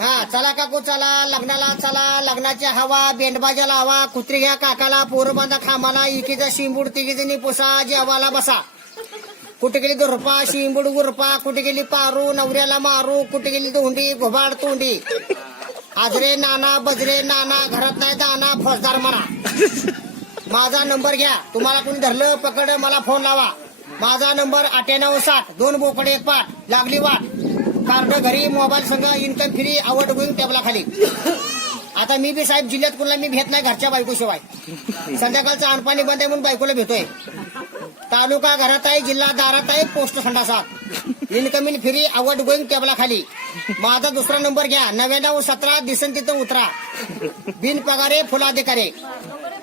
हा, चला काकू चला, लग्नाला चला, लग्नाची हवा, बेंडबाजा लावा, कुत्री घ्या काकाला, पोरं बांधा खामाला, इकीचा शिंबूड तिघीजणी पुसा, जेवाला बसा. कुठे गेली दुरपा, शिंबूड गुरपा, कुठे गेली पारू, नवऱ्याला मारू, कुठे गेली धोंडी, घोबाड तोंडी. आजरे नाना, बजरे नाना, घरात नाही दाना, फौजदार म्हणा. माझा नंबर घ्या, तुम्हाला कोणी धरलं पकड मला फोन लावा. माझा नंबर 9860, 2 बोकडे 1 पाठ, लागली वाट. कार्ड घरी, मोबाईल संघ, इन्कम फ्री, आवड गोईंग टेबला खाली. आता मी बी साहेब जिल्ह्यात कोणाला मी भेट नाही घरच्या बायकोशिवाय. संध्याकाळचं अनपाणी बंद आहे म्हणून बायकोला भेटोय. तालुका घरात आहे, जिल्हा दारात आहे, पोस्ट संडासात. इन्कमिंग फ्री, आवड गोईंग टेबला खाली. माझा दुसरा नंबर घ्या, 9917, दिसन तिथं उतरा. बिन पगारे फुलाधिकारी.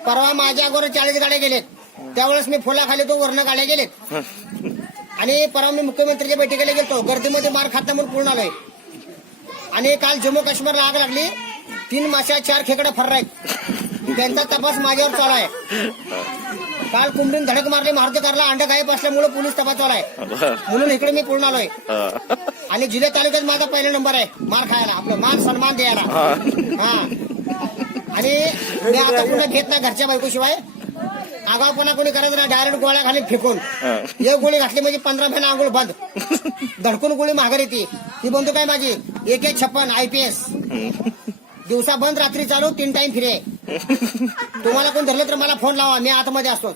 परवा माझ्या अगोदर 40 गाड्या गेलेत, त्यावेळेस मी फुलाखाली तो वर्ण गाड्या गेलेत. आणि परवा मी मुख्यमंत्र्यांच्या बैठकीला गेलतो, गर्दीमध्ये मार खाता म्हणून पूर्ण आलोय. आणि काल जम्मू काश्मीरला आग लागली, 3 माश्या 4 खेकडा फर्रा आहेत, त्यांचा तपास माझ्यावर चालू आहे. काल कुंबडीन धडक मारली, मारुती कारला अंड गायब असल्यामुळे पोलीस तपास चालू आहे, म्हणून इकडे मी पूर्ण आलोय. आणि जिल्हा तालुक्यात माझा पहिला नंबर आहे मार खायला, आपलं मान सन्मान द्यायला. हा, आणि मी आता पुन्हा घेत नाही घरच्या बायकोशिवाय. आगावपणा कोणी करायचं ना, डायरेक्ट गोळ्या खाली फेकून. एक गोळी घातली म्हणजे 15 महिना आंघोळ बंद. धडकून गोळी माघार येते. ती बंदूक आहे माझी AK-56 IPS. दिवसा बंद, रात्री चालू, 3 टाइम फिरे. तुम्हाला कोण धरलं तर मला फोन लावा, मी आतमध्ये असतोच.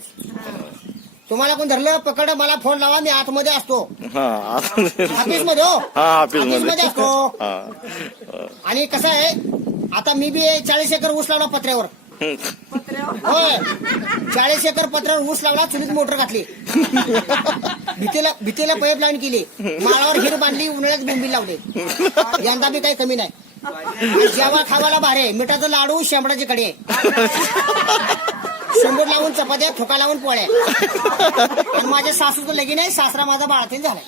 तुम्हाला कोण धरलं पकड मला फोन लावा, मी आतमध्ये असतो. ऑफिसमध्ये हो, ऑफिसमध्ये असतो. आणि कसं आहे, आता मी बी 40 एकर ऊस लावला पत्र्यावर. होय, 40 एकर पत्र्यावर ऊस लावला, चुलीत मोटर घातली, भीतीला पाईप लाईन केली, माळावर हिर बांधली, उन्हाळ्यात बोंबील लावले. यंदा बी काही कमी नाही. जेव्हा खावाला भारे, मिठाचं लाडू, शेंबडाची कडी, शेंबूड लावून चपात्या, ठोका लावून पोळ्या. आणि माझ्या सासूचं लगीन आहे, सासरा माझा बाळातीन झालाय.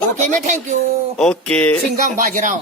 ओके, मी थँक्यू. ओके. सिंगम बाजीराव.